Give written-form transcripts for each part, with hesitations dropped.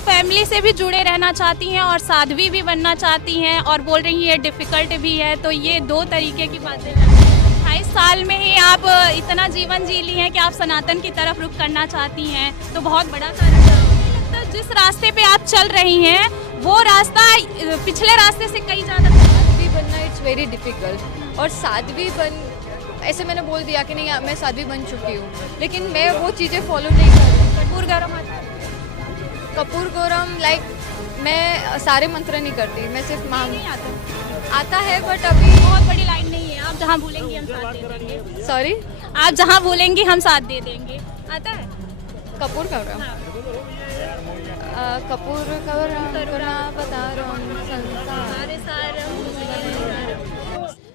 Family से भी जुड़े रहना चाहती हैं और साध्वी भी बनना चाहती हैं और बोल रही हैं डिफ़िकल्ट भी है, तो ये दो तरीके की बातें कर रही हैं। 28 साल में ही आप इतना जीवन जी ली हैं कि आप सनातन की तरफ रुख करना चाहती हैं, तो बहुत बड़ा कारण है। मुझे लगता है जिस रास्ते पे आप चल रही हैं वो रास्ता पिछले रास्ते से कई ज़्यादा साध्वी बनना इट्स वेरी डिफ़िकल्ट। और साध्वी बन ऐसे मैंने बोल दिया कि नहीं मैं साध्वी बन चुकी हूँ, लेकिन मैं वो चीज़ें फॉलो नहीं कर रही। कपूर गरम कपूर गौरम लाइक मैं सारे मंत्र नहीं करती, मैं सिर्फ मांग नहीं आता। आता है बट अभी बहुत बड़ी लाइन नहीं है, आप जहाँ भूलेंगी हम साथ दे देंगे। सॉरी आप जहाँ भूलेंगी हम साथ दे देंगे। आता है? कपूर गौरम कपूर गौरम करुणा अवतारम संसार।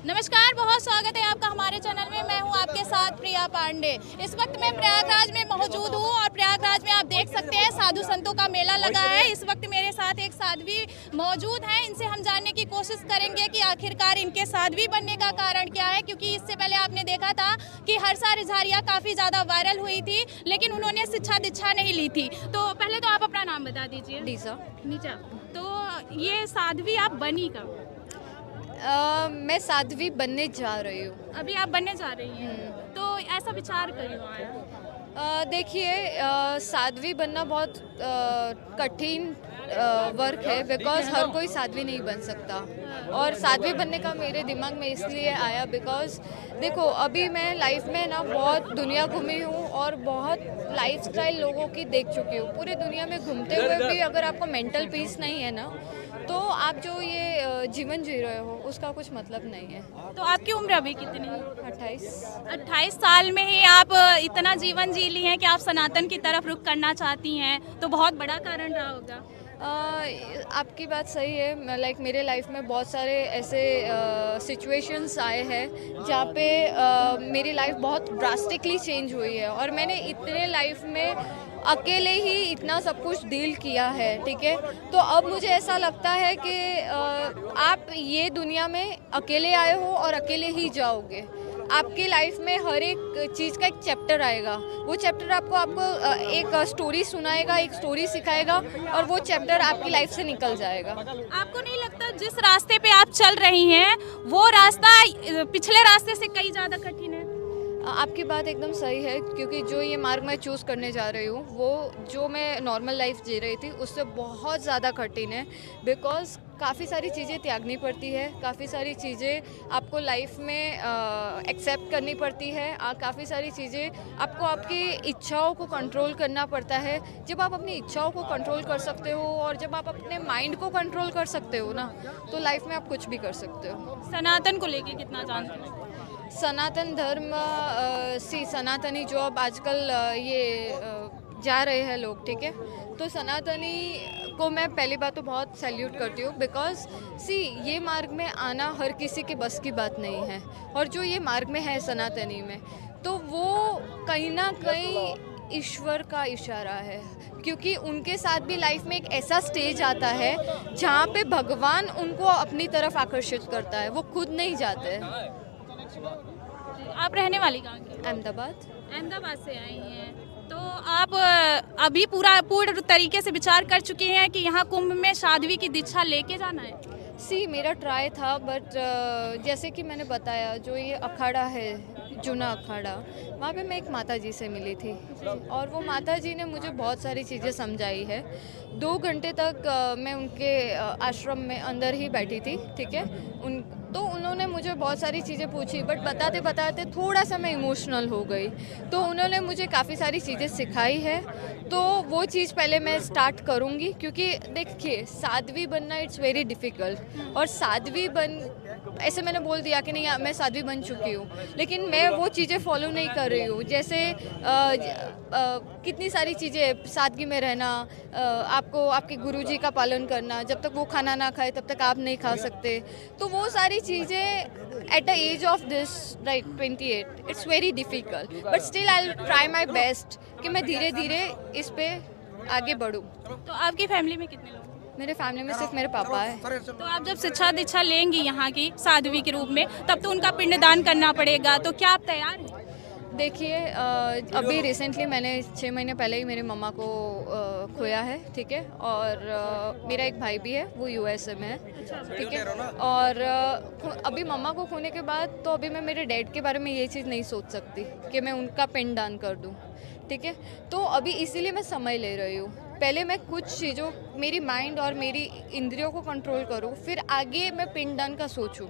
नमस्कार, बहुत स्वागत है आपका हमारे चैनल में। मैं हूं आपके साथ प्रिया पांडे। इस वक्त मैं प्रयागराज में मौजूद हूं और प्रयागराज में आप देख सकते हैं साधु संतों का मेला लगा है। इस वक्त मेरे साथ एक साध्वी मौजूद हैं, इनसे हम जानने की कोशिश करेंगे कि आखिरकार इनके साध्वी बनने का कारण क्या है, क्योंकि इससे पहले आपने देखा था कि हरसा रिझारिया काफ़ी ज़्यादा वायरल हुई थी, लेकिन उन्होंने शिक्षा दीक्षा नहीं ली थी। तो पहले तो आप अपना नाम बता दीजिए। नीचा। तो ये साध्वी आप बनी कब? मैं साध्वी बनने जा रही हूँ। अभी आप बनने जा रही हैं, तो ऐसा विचार क्यों आया? देखिए साध्वी बनना बहुत कठिन वर्क है, बिकॉज हर कोई साध्वी नहीं बन सकता। और साध्वी बनने का मेरे दिमाग में इसलिए आया बिकॉज देखो अभी मैं लाइफ में ना बहुत दुनिया घूमी हूँ और बहुत लाइफस्टाइल लोगों की देख चुकी हूँ। पूरे दुनिया में घूमते हुए भी अगर आपको मेंटल पीस नहीं है ना, तो आप जो ये जीवन जी रहे हो उसका कुछ मतलब नहीं है। तो आपकी उम्र अभी कितनी है? 28 साल में ही आप इतना जीवन जी ली हैं कि आप सनातन की तरफ रुख करना चाहती हैं, तो बहुत बड़ा कारण रहा होगा। आपकी बात सही है। लाइक मेरे लाइफ में बहुत सारे ऐसे सिचुएशंस आए हैं जहाँ पे मेरी लाइफ बहुत ड्रास्टिकली चेंज हुई है और मैंने इतने लाइफ में अकेले ही इतना सब कुछ डील किया है, ठीक है। तो अब मुझे ऐसा लगता है कि आप ये दुनिया में अकेले आए हो और अकेले ही जाओगे। आपकी लाइफ में हर एक चीज़ का एक चैप्टर आएगा। वो चैप्टर आपको एक स्टोरी सुनाएगा, एक स्टोरी सिखाएगा और वो चैप्टर आपकी लाइफ से निकल जाएगा। आपको नहीं लगता जिस रास्ते पे आप चल रही हैं वो रास्ता पिछले रास्ते से कई ज़्यादा कठिन है? आपकी बात एकदम सही है, क्योंकि जो ये मार्ग मैं चूज़ करने जा रही हूँ वो जो मैं नॉर्मल लाइफ जी रही थी उससे बहुत ज़्यादा कठिन है। बिकॉज़ काफ़ी सारी चीज़ें त्यागनी पड़ती है, काफ़ी सारी चीज़ें आपको लाइफ में एक्सेप्ट करनी पड़ती है, काफ़ी सारी चीज़ें आपको आपकी इच्छाओं को कंट्रोल करना पड़ता है। जब आप अपनी इच्छाओं को कंट्रोल कर सकते हो और जब आप अपने माइंड को कंट्रोल कर सकते हो ना, तो लाइफ में आप कुछ भी कर सकते हो। सनातन को लेके कितना जानते हैं? सनातन धर्म सनातनी जो अब आजकल जा रहे हैं लोग, ठीक है। तो सनातनी को मैं पहली बात तो बहुत सैल्यूट करती हूँ बिकॉज ये मार्ग में आना हर किसी के बस की बात नहीं है। और जो ये मार्ग में है सनातनी में, तो वो कहीं ना कहीं ईश्वर का इशारा है, क्योंकि उनके साथ भी लाइफ में एक ऐसा स्टेज आता है जहाँ पे भगवान उनको अपनी तरफ आकर्षित करता है, वो खुद नहीं जाते हैं। आप रहने वाली कहाँ की? अहमदाबाद से आई हैं, तो आप अभी पूर्ण तरीके से विचार कर चुके हैं कि यहाँ कुंभ में साध्वी की दीक्षा लेके जाना है? मेरा ट्राई था बट जैसे कि मैंने बताया, जो ये अखाड़ा है जूना अखाड़ा, वहाँ पे मैं एक माता जी से मिली थी और वो माता जी ने मुझे बहुत सारी चीज़ें समझाई है। 2 घंटे तक मैं उनके आश्रम में अंदर ही बैठी थी, ठीक है। तो उन्होंने मुझे बहुत सारी चीज़ें पूछी बट बताते बताते थोड़ा सा मैं इमोशनल हो गई। तो उन्होंने मुझे काफ़ी सारी चीज़ें सिखाई है, तो वो चीज़ पहले मैं स्टार्ट करूँगी। क्योंकि देखिए साध्वी बनना इट्स वेरी डिफ़िकल्ट। और साध्वी ऐसे मैंने बोल दिया कि नहीं मैं साध्वी बन चुकी हूँ, लेकिन मैं वो चीज़ें फॉलो नहीं कर रही हूँ। जैसे कितनी सारी चीज़ें, सादगी में रहना, आपको आपके गुरुजी का पालन करना, जब तक वो खाना ना खाए तब तक आप नहीं खा सकते। तो वो सारी चीज़ें at the age of this right 28 it's very difficult, but still I will try my best कि मैं धीरे धीरे इस पे आगे बढ़ूँ। तो आपकी फैमिली में कितने लोग? मेरे फैमिली में सिर्फ मेरे पापा है। तो आप जब शिक्षा दीक्षा लेंगी यहाँ की साध्वी के रूप में, तब तो उनका पिंडदान करना पड़ेगा, तो क्या आप तैयार हैं? देखिए अभी रिसेंटली मैंने 6 महीने पहले ही मेरी मम्मा को खोया है, ठीक है। और मेरा एक भाई भी है, वो यूएसए में है, ठीक है। और अभी मम्मा को खोने के बाद तो अभी मैं मेरे डैड के बारे में ये चीज़ नहीं सोच सकती कि मैं उनका पिंडदान कर दूँ, ठीक है। तो अभी इसीलिए मैं समय ले रही हूँ। पहले मैं कुछ चीज़ों, मेरी माइंड और मेरी इंद्रियों को कंट्रोल करूँ, फिर आगे मैं पिंडदान का सोचूँ।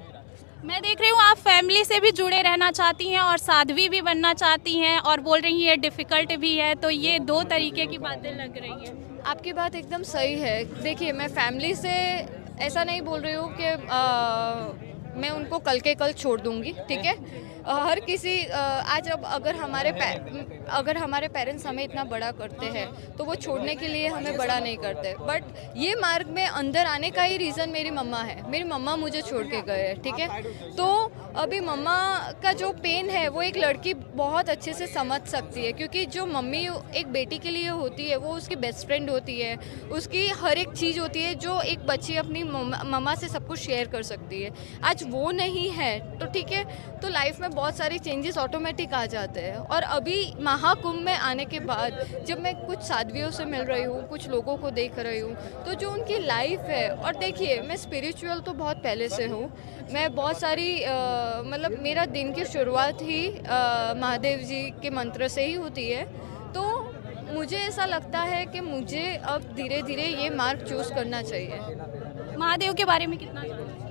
मैं देख रही हूँ आप फैमिली से भी जुड़े रहना चाहती हैं और साध्वी भी बनना चाहती हैं और बोल रही हैं डिफ़िकल्ट भी है, तो ये दो तरीके की बातें लग रही हैं। आपकी बात एकदम सही है। देखिए, मैं फैमिली से ऐसा नहीं बोल रही हूँ कि मैं उनको कल के कल छोड़ दूँगी, ठीक है। हर किसी आज अब अगर हमारे पेरेंट्स हमें इतना बड़ा करते हैं तो वो छोड़ने के लिए हमें बड़ा नहीं करते। बट ये मार्ग में अंदर आने का ही रीज़न मेरी मम्मा है। मेरी मम्मा मुझे छोड़ के गए हैं, ठीक है। तो अभी मम्मा का जो पेन है वो एक लड़की बहुत अच्छे से समझ सकती है, क्योंकि जो मम्मी एक बेटी के लिए होती है वो उसकी बेस्ट फ्रेंड होती है, उसकी हर एक चीज़ होती है जो एक बच्ची अपनी मम्मा से सब कुछ शेयर कर सकती है। आज वो नहीं है तो ठीक है, तो लाइफ में बहुत सारे चेंजेस ऑटोमेटिक आ जाते हैं। और अभी महाकुंभ में आने के बाद जब मैं कुछ साध्वियों से मिल रही हूँ, कुछ लोगों को देख रही हूँ, तो जो उनकी लाइफ है, और देखिए मैं स्पिरिचुअल तो बहुत पहले से हूँ। मैं बहुत सारी मतलब मेरा दिन की शुरुआत ही महादेव जी के मंत्र से ही होती है। तो मुझे ऐसा लगता है कि मुझे अब धीरे धीरे ये मार्ग चूज़ करना चाहिए। महादेव के बारे में कितना जानते हैं?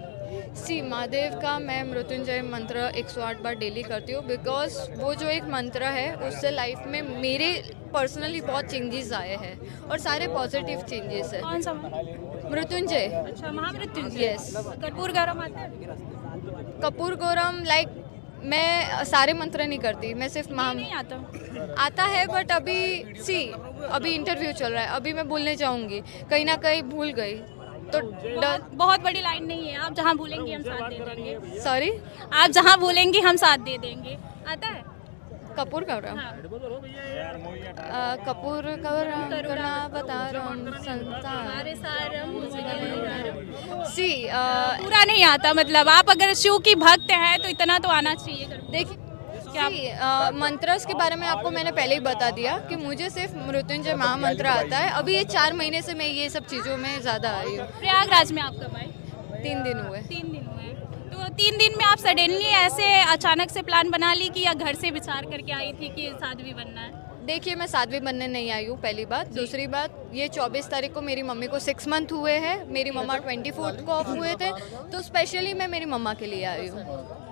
महादेव का मैं मृत्युंजय मंत्र 108 बार डेली करती हूँ, बिकॉज वो जो एक मंत्र है उससे लाइफ में मेरे पर्सनली बहुत चेंजेस आए हैं और सारे पॉजिटिव चेंजेस है। कौन सा? मृत्युंजय। अच्छा, महामृत्युंजय। यस। कर्पूर गरम आता है? कपूर गौरम लाइक मैं सारे मंत्र नहीं करती, मैं सिर्फ नहीं आता। आता है। बट अभी इंटरव्यू चल रहा है, अभी मैं बोलने जाऊँगी, कहीं ना कहीं भूल गई तो बहुत बड़ी लाइन नहीं है, आप जहाँ भूलेंगी हम साथ दे देंगे। सॉरी, आप जहाँ भूलेंगी हम साथ दे देंगे। आता है? कपूर गौरम। हाँ। कपूर गौरम करुणा अवतारम हमारे सारम संसार। पूरा नहीं आता, मतलब आप अगर शिव की भक्त हैं तो इतना तो आना चाहिए। देखिए मंत्रस के बारे में आपको मैंने पहले ही बता दिया कि मुझे सिर्फ मृत्युंजय महामंत्र आता है। अभी ये 4 महीने से मैं ये सब चीज़ों में ज़्यादा आई हूँ। प्रयागराज में आप कब आए? 3 दिन हुए। 3 दिन हुए। तो 3 दिन में आप सडनली ऐसे अचानक से प्लान बना ली कि या घर से विचार करके आई थी कि साध्वी बनना है? देखिए, मैं साध्वी बनने नहीं आई हूँ, पहली बात। दूसरी बात, ये 24 तारीख को मेरी मम्मी को 6 मंथ हुए हैं। मेरी मम्मा 24 को ऑफ हुए थे, तो स्पेशली मैं मेरी मम्मा के लिए आई हूँ।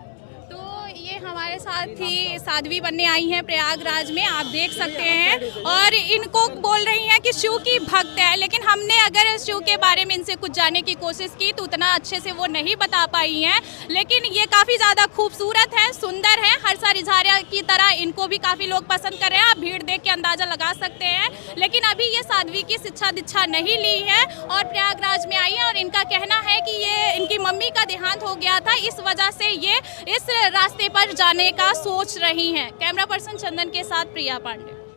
ये हमारे साथ ही साध्वी बनने आई हैं प्रयागराज में, आप देख सकते हैं। और इनको बोल रही हैं कि शिव की भक्त है, लेकिन हमने अगर शिव के बारे में इनसे कुछ जानने की कोशिश की तो उतना अच्छे से वो नहीं बता पाई हैं। लेकिन ये काफ़ी ज़्यादा खूबसूरत है, सुंदर है। हर्षा रिझारिया की तरह इनको भी काफ़ी लोग पसंद कर रहे हैं, आप भीड़ देख के अंदाज़ा लगा सकते हैं। लेकिन अभी ये साध्वी की शिक्षा दीक्षा नहीं ली है और प्रयागराज में आई है। और इनका कहना है कि ये इनकी मम्मी का देहांत हो गया था, इस वजह से ये इस रास्ते पर जाने का सोच रही हैं। कैमरा पर्सन चंदन के साथ प्रिया पांडे।